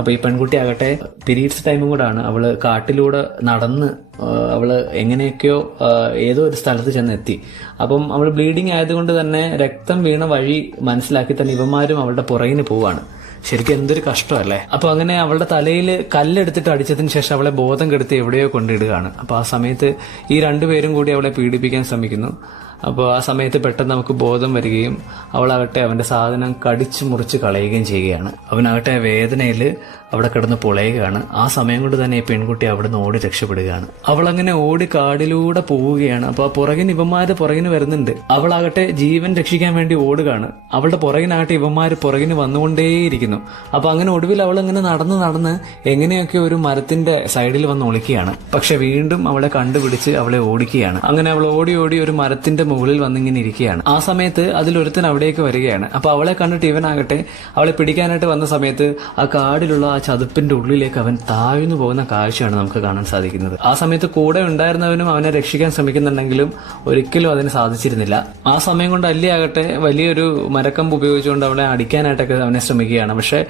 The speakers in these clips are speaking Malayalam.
അപ്പൊ ഈ പെൺകുട്ടി ആകട്ടെ പീരീഡ്സ് ടൈമും കൂടാണ്. അവള് കാട്ടിലൂടെ നടന്ന് അവള് എങ്ങനെയൊക്കെയോ ഏതോ ഒരു സ്ഥലത്ത് ചെന്നെത്തി. അപ്പം അവൾ ബ്ലീഡിങ് ആയതുകൊണ്ട് തന്നെ രക്തം വീണ വഴി മനസ്സിലാക്കി തന്നെ ഇവന്മാരും അവളുടെ പുറകിന് പോവാണ്. ശരിക്കും എന്തൊരു കഷ്ടമല്ലേ. അപ്പൊ അങ്ങനെ അവളുടെ തലയിൽ കല്ലെടുത്തിട്ട് അടിച്ചതിന് ശേഷം അവളെ ബോധം കെടുത്തി എവിടെയോ കൊണ്ടിടുകയാണ്. അപ്പൊ ആ സമയത്ത് ഈ രണ്ടുപേരും കൂടി അവളെ പീഡിപ്പിക്കാൻ ശ്രമിക്കുന്നു. അപ്പോൾ ആ സമയത്ത് പെട്ടെന്ന് നമുക്ക് ബോധം വരികയും അവളാകട്ടെ അവന്റെ സാധനം കടിച്ചു മുറിച്ച് കളയുകയും ചെയ്യുകയാണ്. അവനാകട്ടെ വേദനയിൽ അവിടെ കിടന്ന് പൊളയുകയാണ്. ആ സമയം കൊണ്ട് തന്നെ ഈ പെൺകുട്ടി അവിടെ നിന്ന് ഓടി രക്ഷപ്പെടുകയാണ്. അവളങ്ങനെ ഓടി കാടിലൂടെ പോവുകയാണ്. അപ്പൊ ആ ഇവന്മാര് പുറകിന് വരുന്നുണ്ട്. അവളാകട്ടെ ജീവൻ രക്ഷിക്കാൻ വേണ്ടി ഓടുകയാണ്. അവളുടെ പുറകിനാകട്ടെ ഇവന്മാര് പുറകിന് വന്നുകൊണ്ടേയിരിക്കുന്നു. അപ്പൊ അങ്ങനെ ഒടുവിൽ അവൾ ഇങ്ങനെ നടന്ന് എങ്ങനെയൊക്കെ ഒരു മരത്തിന്റെ സൈഡിൽ വന്ന് ഒളിക്കുകയാണ്. പക്ഷെ വീണ്ടും അവളെ കണ്ടുപിടിച്ച് അവളെ ഓടിക്കുകയാണ്. അങ്ങനെ അവൾ ഓടി ഒരു മരത്തിന്റെ മുകളിൽ വന്നിങ്ങനെ ഇരിക്കുകയാണ്. ആ സമയത്ത് അതിലൊരുത്തൻ അവിടേക്ക് വരികയാണ്. അപ്പൊ അവളെ കണ്ടിട്ട് ഇവനാകട്ടെ അവളെ പിടിക്കാനായിട്ട് വന്ന സമയത്ത് ആ കാടിലുള്ള ആ ചതുപ്പിന്റെ ഉള്ളിലേക്ക് അവൻ താഴ്ന്നു പോകുന്ന കാഴ്ചയാണ് നമുക്ക് കാണാൻ സാധിക്കുന്നത്. ആ സമയത്ത് കൂടെ ഉണ്ടായിരുന്നവനും അവനെ രക്ഷിക്കാൻ ശ്രമിക്കുന്നുണ്ടെങ്കിലും ഒരിക്കലും അതിന് സാധിച്ചിരുന്നില്ല. ആ സമയം കൊണ്ട് അല്ലിയാകട്ടെ വലിയൊരു മരക്കമ്പ് ഉപയോഗിച്ചുകൊണ്ട് അവളെ അടിക്കാനായിട്ടൊക്കെ അവനെ ശ്രമിക്കുകയാണ്. പക്ഷെ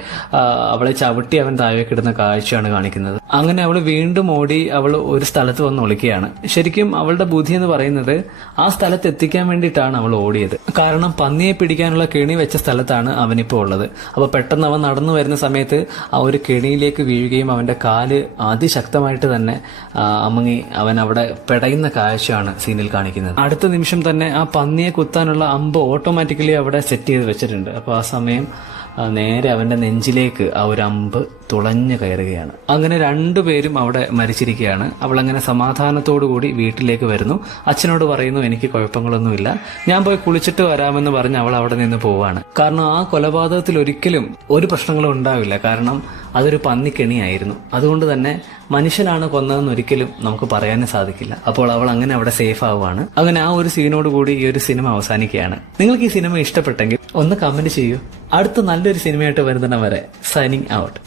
അവളെ ചവിട്ടി അവൻ താഴേക്കിടുന്ന കാഴ്ചയാണ് കാണിക്കുന്നത്. അങ്ങനെ അവൾ വീണ്ടും ഓടി അവൾ ഒരു സ്ഥലത്ത് വന്ന് ഒളിക്കുകയാണ്. ശരിക്കും അവളുടെ ബുദ്ധി എന്ന് പറയുന്നത് ആ സ്ഥലത്ത് എത്തിക്കാൻ വേണ്ടിയിട്ടാണ് അവൾ ഓടിയത്. കാരണം പന്നിയെ പിടിക്കാനുള്ള കെണി വെച്ച സ്ഥലത്താണ് അവനിപ്പോ ഉള്ളത്. അപ്പൊ പെട്ടെന്ന് അവൻ നടന്നു വരുന്ന സമയത്ത് ആ ഒരു കെണിയിലേക്ക് വീഴുകയും അവന്റെ കാല് അതിശക്തമായിട്ട് തന്നെ അമങ്ങി അവൻ അവിടെ പെടയുന്ന കാഴ്ചയാണ് സീനിൽ കാണിക്കുന്നത്. അടുത്ത നിമിഷം തന്നെ ആ പന്നിയെ കുത്താനുള്ള അമ്പ് ഓട്ടോമാറ്റിക്കലി അവിടെ സെറ്റ് ചെയ്ത് വെച്ചിട്ടുണ്ട്. അപ്പൊ ആ സമയം നേരെ അവന്റെ നെഞ്ചിലേക്ക് ആ ഒരു അമ്പ് തുളഞ്ഞു കയറുകയാണ്. അങ്ങനെ രണ്ടുപേരും അവിടെ മരിച്ചിരിക്കുകയാണ്. അവളങ്ങനെ സമാധാനത്തോടുകൂടി വീട്ടിലേക്ക് വരുന്നു. അച്ഛനോട് പറയുന്നു, എനിക്ക് കുഴപ്പങ്ങളൊന്നുമില്ല, ഞാൻ പോയി കുളിച്ചിട്ട് വരാമെന്ന് പറഞ്ഞ് അവൾ അവിടെ നിന്ന് പോവാണ്. കാരണം ആ കൊലപാതകത്തിൽ ഒരിക്കലും ഒരു പ്രശ്നങ്ങളും ഉണ്ടാവില്ല. കാരണം അതൊരു പന്നിക്കെണിയായിരുന്നു. അതുകൊണ്ട് തന്നെ മനുഷ്യനാണ് കൊന്നതെന്ന് ഒരിക്കലും നമുക്ക് പറയാനും സാധിക്കില്ല. അപ്പോൾ അവൾ അങ്ങനെ അവിടെ സേഫ് ആവുകയാണ്. അങ്ങനെ ആ ഒരു സീനോട് കൂടി ഈ ഒരു സിനിമ അവസാനിക്കുകയാണ്. നിങ്ങൾക്ക് ഈ സിനിമ ഇഷ്ടപ്പെട്ടെങ്കിൽ ഒന്ന് കമന്റ് ചെയ്യൂ. അടുത്ത നല്ലൊരു സിനിമയായിട്ട് വരുന്നവരെ സൈനിങ് ഔട്ട്.